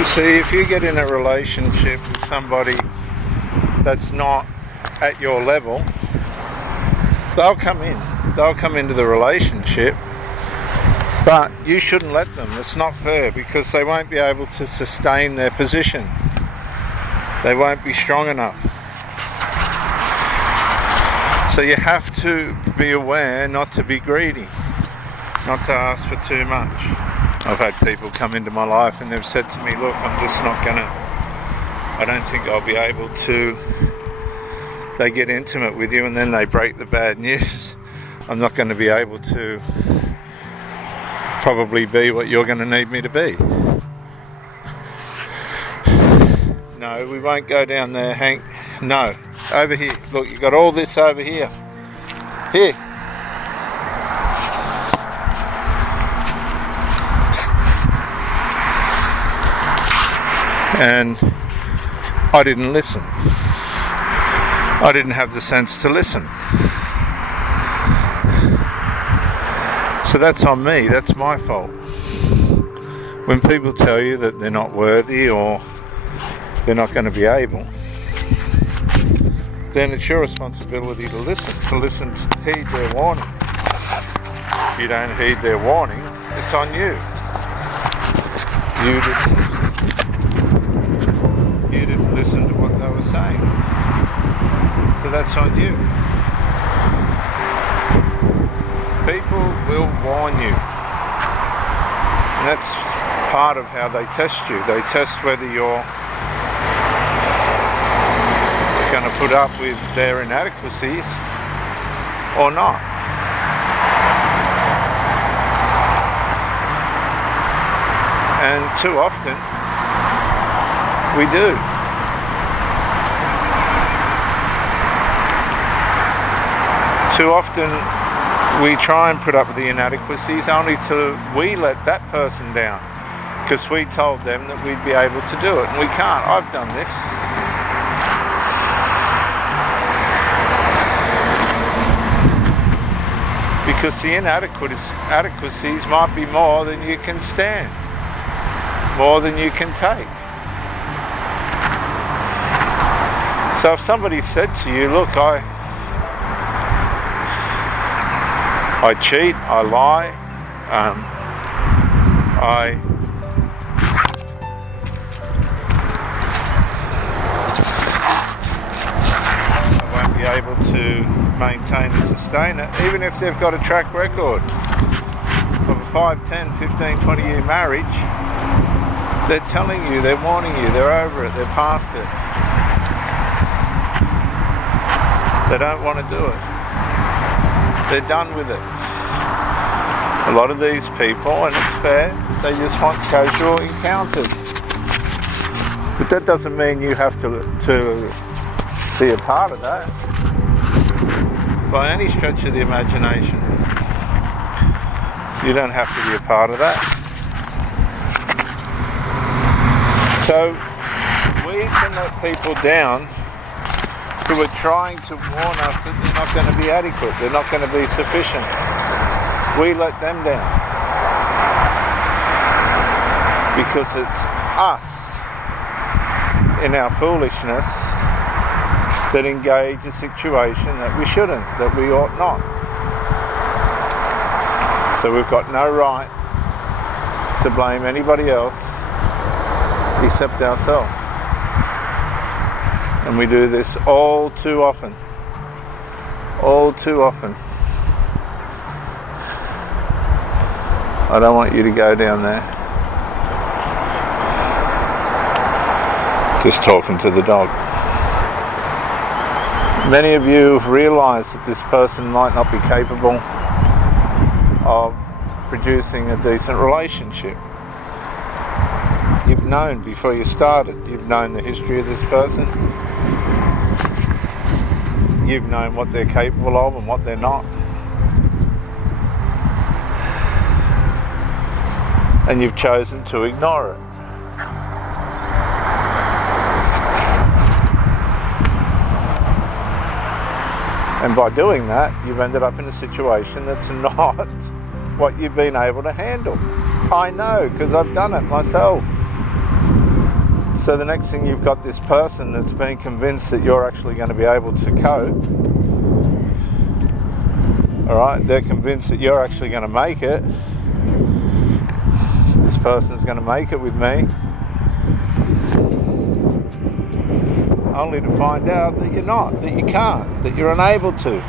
You see, if you get in a relationship with somebody that's not at your level, they'll come into the relationship, but you shouldn't let them. It's not fair, because they won't be able to sustain their position. They won't be strong enough. So you have to be aware not to be greedy, not to ask for too much. I've had people come into my life and they've said to me, look, I don't think I'll be able to. They get intimate with you and then they break the bad news. I'm not going to be able to probably be what you're going to need me to be. No, we won't go down there, Hank. No, over here. Look, you've got all this over here. Here. And I didn't listen. I didn't have the sense to listen. So that's on me, that's my fault. When people tell you that they're not worthy or they're not going to be able, then it's your responsibility to listen, to heed their warning. If you don't heed their warning, it's on you. You didn't listen to what they were saying. So that's on you. People will warn you. And that's part of how they test you. They test whether you're going to put up with their inadequacies or not. And too often we do. Too often we try and put up with the inadequacies only to we let that person down because we told them that we'd be able to do it, and we can't. I've done this. Because the inadequacies might be more than you can stand, more than you can take. So if somebody said to you, look, I cheat, I lie, I won't be able to maintain and sustain it, even if they've got a track record of a 5, 10, 15, 20 year marriage. They're telling you, they're warning you, they're over it, they're past it. They don't want to do it. They're done with it. A lot of these people, and it's fair, they just want casual encounters. But that doesn't mean you have to be a part of that by any stretch of the imagination. You don't have to be a part of that. So we can let people down who are trying to warn us that they're not going to be adequate, they're not going to be sufficient. We let them down because it's us in our foolishness that engage a situation that we shouldn't, that we ought not. So we've got no right to blame anybody else except ourselves. And we do this all too often. All too often. I don't want you to go down there. Just talking to the dog. Many of you have realised that this person might not be capable of producing a decent relationship. You've known before you started. You've known the history of this person. You've known what they're capable of and what they're not. And you've chosen to ignore it. And by doing that, you've ended up in a situation that's not what you've been able to handle. I know, because I've done it myself. So the next thing, you've got this person that's been convinced that you're actually going to be able to cope. Alright, they're convinced that you're actually going to make it. This person's going to make it with me. Only to find out that you're not, that you can't, that you're unable to.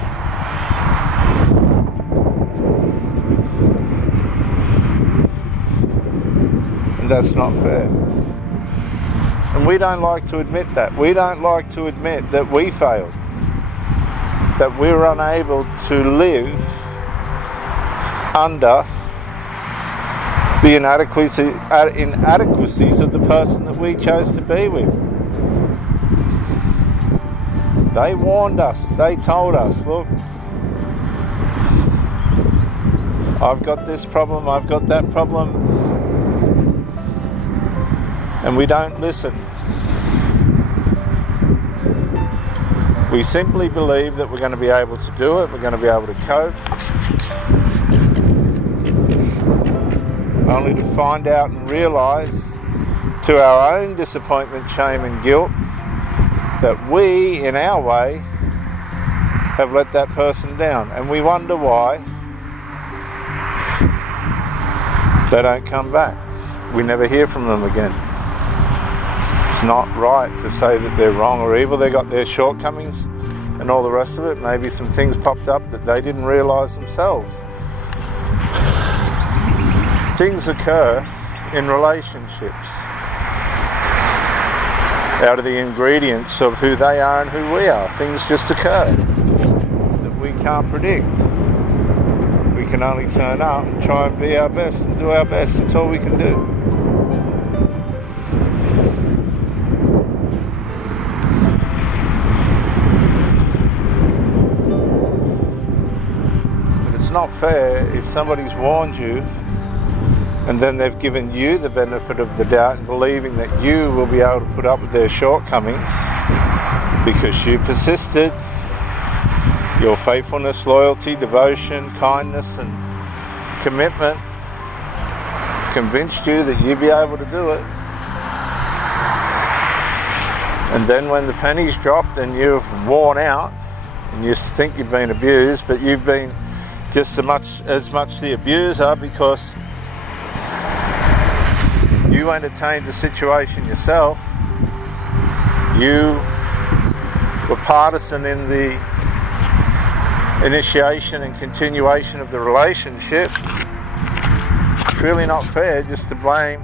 And that's not fair. And we don't like to admit that. We don't like to admit that we failed. That we're unable to live under the inadequacies of the person that we chose to be with. They warned us. They told us, look, I've got this problem, I've got that problem. And we don't listen. We simply believe that we're going to be able to do it, we're going to be able to cope, only to find out and realise, to our own disappointment, shame and guilt, that we, in our way, have let that person down. And we wonder why they don't come back. We never hear from them again. It's not right to say that they're wrong or evil. They got their shortcomings and all the rest of it. Maybe some things popped up that they didn't realise themselves. Things occur in relationships out of the ingredients of who they are and who we are. Things just occur that we can't predict. We can only turn up and try and be our best and do our best. That's all we can do. Not fair if somebody's warned you and then they've given you the benefit of the doubt and believing that you will be able to put up with their shortcomings because you persisted. Your faithfulness, loyalty, devotion, kindness and commitment convinced you that you'd be able to do it. And then when the pennies dropped and you've worn out and you think you've been abused, but you've been just as much the abuser because you entertained the situation yourself. You were partisan in the initiation and continuation of the relationship. It's really not fair just to blame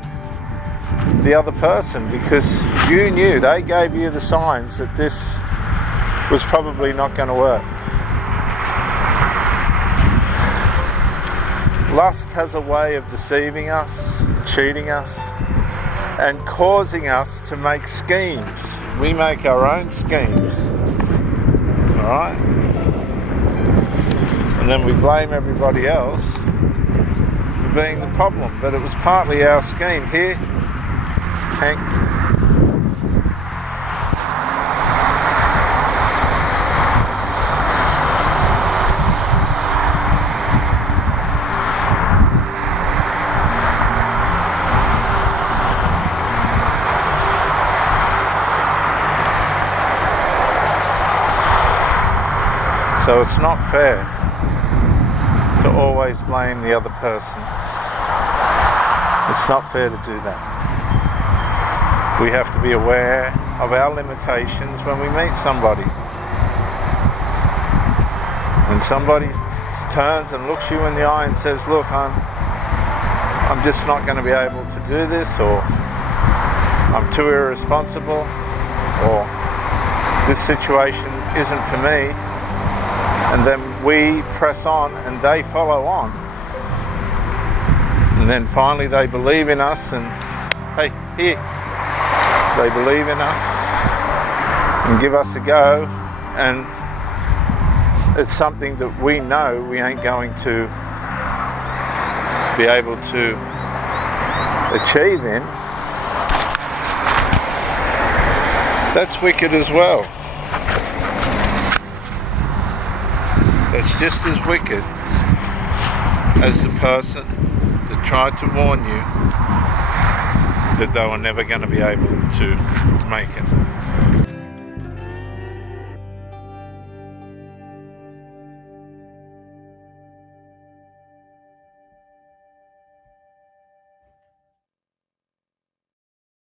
the other person because you knew, they gave you the signs that this was probably not going to work. Lust has a way of deceiving us, cheating us, and causing us to make schemes. We make our own schemes, alright? And then we blame everybody else for being the problem, but it was partly our scheme. Here, Hank. So it's not fair to always blame the other person. It's not fair to do that. We have to be aware of our limitations when we meet somebody. When somebody turns and looks you in the eye and says, look, I'm just not going to be able to do this, or I'm too irresponsible, or this situation isn't for me. And then we press on and they follow on. And then finally they believe in us and, hey, here. They believe in us and give us a go. And it's something that we know we ain't going to be able to achieve in. That's wicked as well. It's just as wicked as the person that tried to warn you that they were never going to be able to make it.